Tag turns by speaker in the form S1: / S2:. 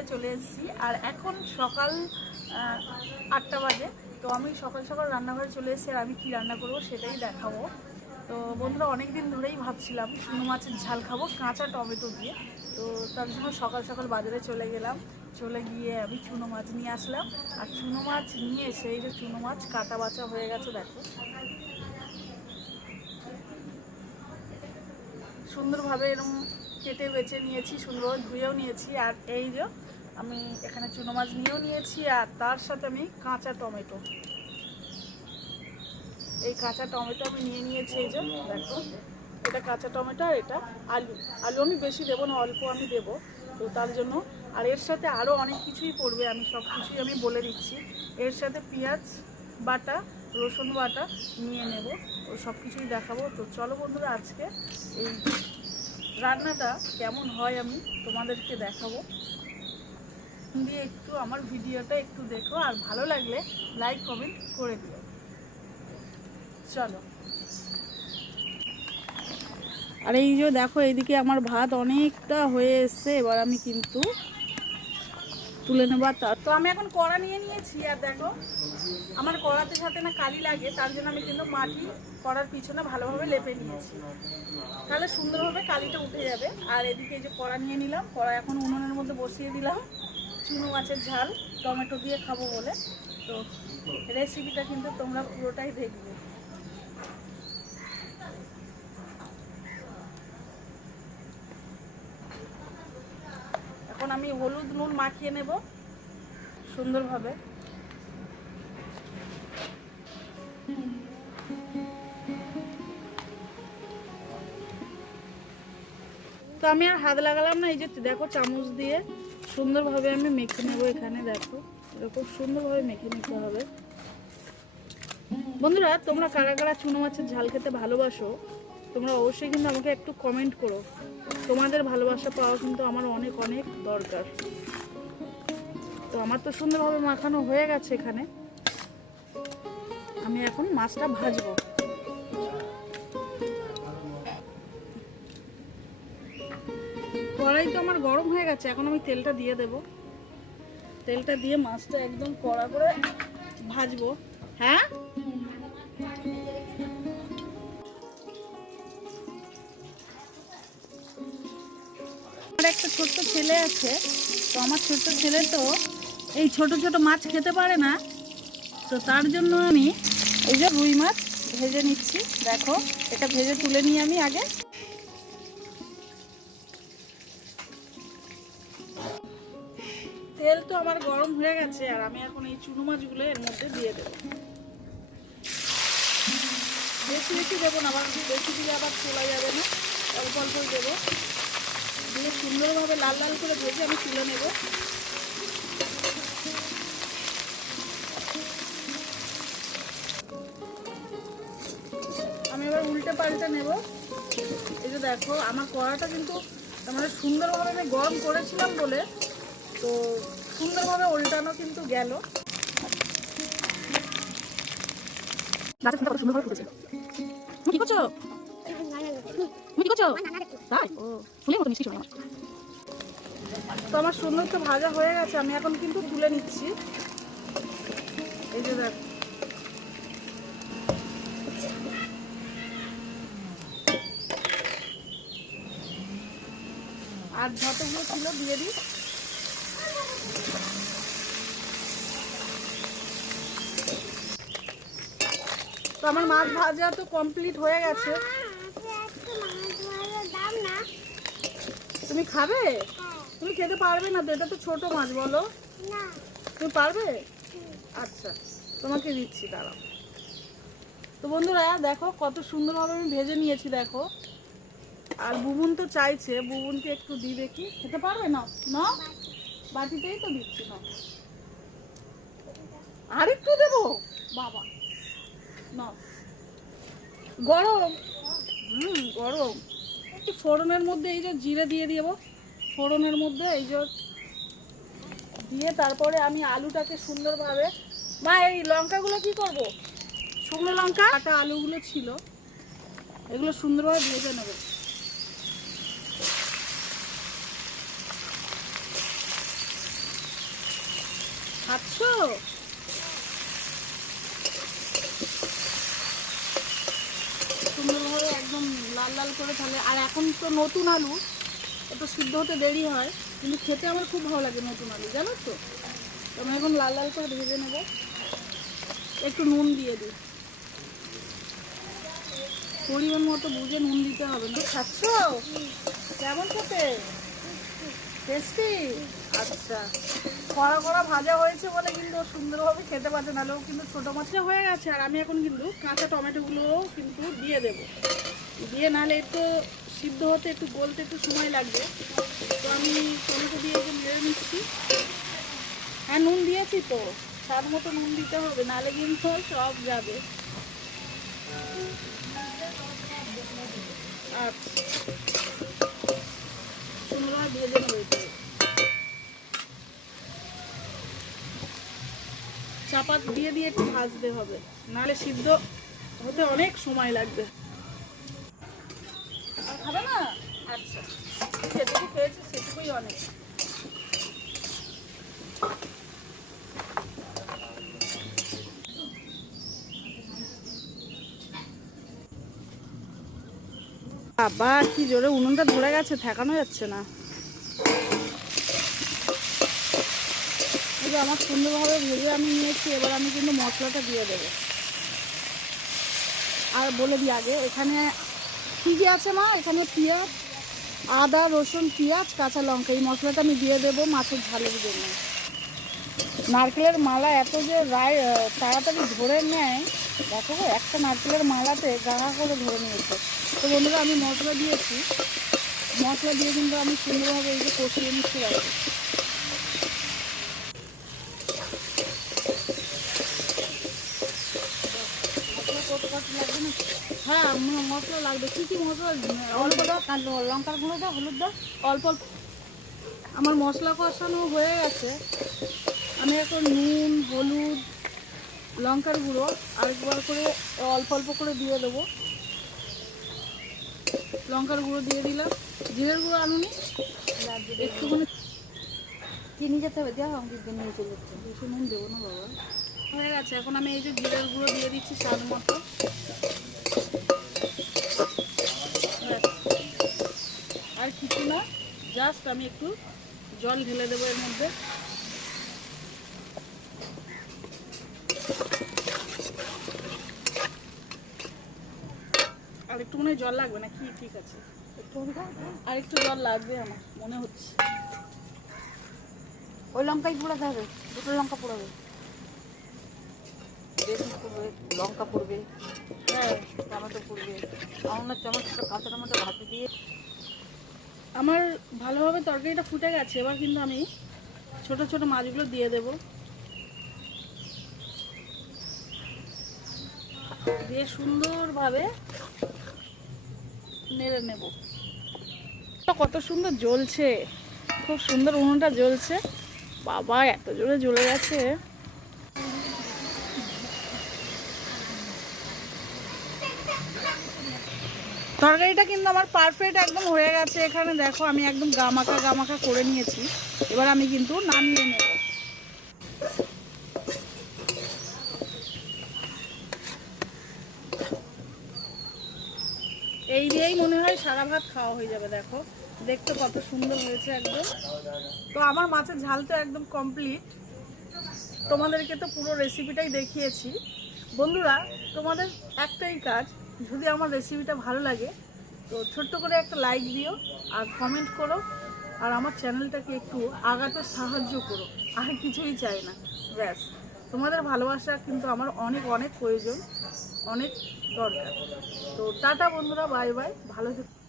S1: রান্নাঘরে চলে এসেছি। আর এখন সকাল আটটা বাজে। তো আমি সকাল সকাল রান্নাঘরে চলে এসেছি আর আমি কি রান্না করব সেটাই দেখাবো। তো বন্ধুরা অনেক দিন ধরেই ভাবছিলাম চুনো মাছের ঝাল খাব কাঁচা টমেটো দিয়ে। তো তার জন্য সকাল সকাল বাজারে চলে গেলাম। চলে গিয়ে আমি চুনো মাছ নিয়ে আসলাম। আর চুনো মাছ নিয়ে এসে এই যে চুনো মাছ কাটা বাচা হয়ে গেছে, দেখো। সুন্দরভাবে এরকম কেটে বেছে নিয়েছি, সুন্দরভাবে ধুয়েও নিয়েছি। আর এই যে আমি এখানে চুনো মাছ নিয়েও নিয়েছি আর তার সাথে আমি কাঁচা টমেটো। এই কাঁচা টমেটো আমি নিয়ে নিয়েছি এই যে, দেখো। এটা কাঁচা টমেটো আর এটা আলু। আলু আমি বেশি দেবো না, অল্প আমি দেবো। তো তার জন্য, আর এর সাথে আরও অনেক কিছুই পড়বে, আমি সব কিছুই আমি বলে দিচ্ছি। এর সাথে পেঁয়াজ, বাটা, রসুন বাটা নিয়ে নেব, ও সব কিছুই দেখাবো। তো চলো বন্ধুরা, আজকে এই রান্নাটা কেমন হয় আমি তোমাদেরকে দেখাবো। দিয়ে একটু আমার ভিডিওটা একটু দেখো আর ভালো লাগলে লাইক কমেন্ট করে দিও। চলো। আর এই যে দেখো, এইদিকে আমার ভাত অনেকটা হয়ে এসছে, এবার আমি কিন্তু তুলে নেব আর তা- তো আমি এখন কড়া নিয়ে নিয়েছি, আর দেখো, আমার কড়াতে সাথে না কালি লাগে, তার জন্য আমি কিন্তু মাটি কড়ার পিছনে ভালোভাবে লেপে নিয়েছি। তাহলে সুন্দরভাবে কালিটা উঠে যাবে। আর এদিকে এই যে কড়া নিয়ে নিলাম, কড়া এখন উনুনের মধ্যে বসিয়ে দিলাম। চুনো মাছের ঝাল, টমেটো দিয়ে খাব বলে। তো রেসিপিটা কিন্তু তোমরা পুরোটাই দেখবে। এখন আমি হলুদ নুন মাখিয়ে নেব সুন্দরভাবে। তো আমি আর হাত লাগালাম না, এই যে দেখো চামচ দিয়ে। সুন্দরভাবে আমি মেখে নেব এখানে, দেখো। এরকম সুন্দরভাবে মেখে নিতে হবে। বন্ধুরা, তোমরা কারা কারা চুনো মাছের ঝাল খেতে ভালোবাসো, তোমরা অবশ্যই কিন্তু আমাকে একটু কমেন্ট করো। তোমাদের ভালোবাসা পাওয়া কিন্তু আমার অনেক অনেক দরকার। তো আমার তো সুন্দরভাবে মাখানো হয়ে গেছে এখানে। আমি এখন মাছটা ভাজবো। কড়াই তো আমার গরম হয়ে গেছে, এখন আমি তেলটা দিয়ে দেব। তেলটা দিয়ে মাছটা একদম কড়া করে ভাজবো। হ্যাঁ? আমার একটা ছোট্ট ছেলে আছে, তো আমার ছোট্ট ছেলে তো এই ছোট ছোট মাছ খেতে পারে না, তো তার জন্য আমি এই যে রুই মাছ ভেজে নিচ্ছি। দেখো, এটা ভেজে তুলে নিই আমি আগে। আমার গরম হয়ে গেছে আর আমি এখন এই চুনো মাছগুলো এর মধ্যে দিয়ে দেবো। বেশি বেশি দেবো না, আবার বেশি দিলে আবার তোলা যাবে না, অল্প অল্প দেবো। দিয়ে সুন্দরভাবে লাল লাল করে ভেজে আমি তুলে নেব। আমি এবার উল্টে পাল্টে নেব। এই যে দেখো, আমার কড়াটা কিন্তু মানে সুন্দরভাবে আমি গরম করেছিলাম বলে, তো সুন্দরভাবে উল্টানো কিন্তু গেল। গাছের ফুলটা কত সুন্দরভাবে ফুটেছে। তুমি কি করছ? তুমি কি করছ? তাই? ও ফুলের মতো মিষ্টি শোনা তো আমার সুন্দর তো ভাজা হয়ে গেছে আমি এখন কিন্তু তুলে নিচ্ছি। এই যে দেখ। আর যতগুলো ছিল দিয়ে দিই। তো আমার মাছ ভাজা তো কমপ্লিট হয়ে গেছে। তুমি খাবে? তুমি খেতে পারবে না তো, এটা তো ছোট মাছ, বলো। তুমি পারবে? আচ্ছা তোমাকে দিচ্ছি, দাঁড়াও। তো বন্ধুরা, দেখো কত সুন্দরভাবে আমি ভেজে নিয়েছি, দেখো। আর বুবুন তো চাইছে, বুবুনকে একটু দিই দেখি। খেতে পারবে না? না? বাটিতেই তো দিচ্ছি, না। আর একটু দেবো? বাবা। গরম। হুম, গরম। একটু ফোড়নের মধ্যে এই যে জিরে দিয়ে দিব। ফোড়নের মধ্যে এই যে দিয়ে তারপরে আমি আলুটাকে সুন্দরভাবে মা, এই লঙ্কাগুলো কি করব? শুকনো লঙ্কা, কাটা আলুগুলো ছিল। এগুলো সুন্দরভাবে ভেজে নেব। খাচ্ছ সুন্দরভাবে একদম লাল লাল করে তাহলে আর এখন তো নতুন আলু, একটু সিদ্ধ হতে দেরি হয়, কিন্তু খেতে আমার খুব ভালো লাগে নতুন আলু, জানো তো? তো আমি এখন লাল লাল করে ভেজে নেব। একটু নুন দিয়ে দিই। পরিমাণ মতো বুঝে নুন দিতে হবে। তো খাচ্ছ? কেমন খেতে? টেস্টি? আচ্ছা। কড়া কড়া ভাজা হয়েছে বলে কিন্তু সুন্দরভাবে খেতে পারছে ও কিন্তু ছোটো মাছটা হয়ে গেছে। আর আমি এখন কিন্তু কাঁচা টমেটোগুলোও কিন্তু দিয়ে দেব। দিয়ে নাহলে একটু সিদ্ধ হতে একটু গলতে একটু সময় লাগবে। তো আমি টমেটো নিচ্ছি। হ্যাঁ নুন দিয়েছি তো। স্বাদ মতো নুন দিতে হবে, নাহলে কিন্তু সব যাবে। আচ্ছা সুন্দরভাবে ভেজে নেব এটা চাপা দিয়ে দিয়ে একটু ভাজতে হবে। নাহলে সিদ্ধ হতে অনেক সময় লাগবে। খাবে না? আচ্ছা। বাবা, কি জোরে উনুনটা ধরে গেছে, ঠেকানো যাচ্ছে না এই যে আমার সুন্দরভাবে ভেজে আমি নিয়েছি, এবার আমি কিন্তু মশলাটা দিয়ে দেবো। আর বলে দিই আগে, এখানে কী কী আছে মা? এখানে পেঁয়াজ, আদা, রসুন, পেঁয়াজ, কাঁচা লঙ্কা, এই মশলাটা আমি দিয়ে দেবো মাছের ঝালের জন্য। নারকেলের মালা এত যে রায় তাড়াতাড়ি ধরে নেয়, দেখো একটা নারকেলের মালাতে গাঙা করে ধরে নিয়েছে। তো বন্ধুরা, আমি মশলা দিয়েছি। মশলা দিয়ে কিন্তু আমি সুন্দরভাবে এই যে কষিয়ে নিচ্ছি হ্যাঁ মশলা লাগবে। কি কি মশলা অল্প দাও আর লঙ্কার গুঁড়ো দাও হলুদ দাও। অল্প অল্প। আমার মশলা কষানো হয়ে গেছে। আমি এখন নুন হলুদ লঙ্কার গুঁড়ো আরেকবার করে অল্প অল্প করে দিয়ে দেবো। লঙ্কার গুঁড়ো দিয়ে দিলাম। জিরের গুঁড়ো আনুনি একটুখানি।
S2: চিনি যেতে হবে? দেওয়া দিদি নিয়ে চলে যাচ্ছে।
S1: বেশি নুন দেবো না বাবা। হয়ে গেছে। এখন আমি এই যে জিরের গুঁড়ো দিয়ে দিচ্ছি স্বাদ মতো ব্যাস। আর কিছু না জাস্ট আমি একটু জল ঢেলে দেবো এর মধ্যে। আর একটু মনে জল লাগবে না? কি ঠিক আছে।
S2: একটু
S1: আর একটু জল লাগবে আমার মনে হচ্ছে।
S2: ওই লঙ্কাই পোড়াতে হবে দুটো লঙ্কা পোড়াবে বেগুন পড়বে লঙ্কা পড়বে
S1: হ্যাঁ।
S2: টমেটো পড়বে। আমার টমেটো কাঁচা টমেটো ভাতে দিয়ে
S1: আমার ভালোভাবে তরকারিটা ফুটে গেছে, এবার কিন্তু আমি ছোট ছোট মাছগুলো দিয়ে দেব। দিয়ে সুন্দরভাবে নেড়ে নেব। কত সুন্দর জ্বলছে, খুব সুন্দর উনুনটা জ্বলছে। বাবা, এত জোরে জ্বলে গেছে। তরকারিটা কিন্তু আমার পারফেক্ট একদম হয়ে গেছে। এখানে দেখো, আমি একদম গামাকা গামাকা করে নিয়েছি। এবার আমি কিন্তু নামিয়ে নেব। এই দিয়েই মনে হয় সারা ভাত খাওয়া হয়ে যাবে, দেখো। দেখতে কত সুন্দর হয়েছে একদম। তো আমার মাছের ঝাল তো একদম কমপ্লিট তোমাদেরকে তো পুরো রেসিপিটাই দেখিয়েছি। বন্ধুরা, তোমাদের একটাই কাজ যদি আমার রেসিপিটা ভালো লাগে, তো ছোট্ট করে একটা লাইক দিও আর কমেন্ট করো। আর আমার চ্যানেলটাকে একটু আগাতে সাহায্য করো। আর কিছুই চাই না। ব্যাস। তোমাদের ভালোবাসা কিন্তু আমার অনেক অনেক প্রয়োজন, অনেক দরকার। তো টাটা বন্ধুরা বাই বাই ভালো থেকো।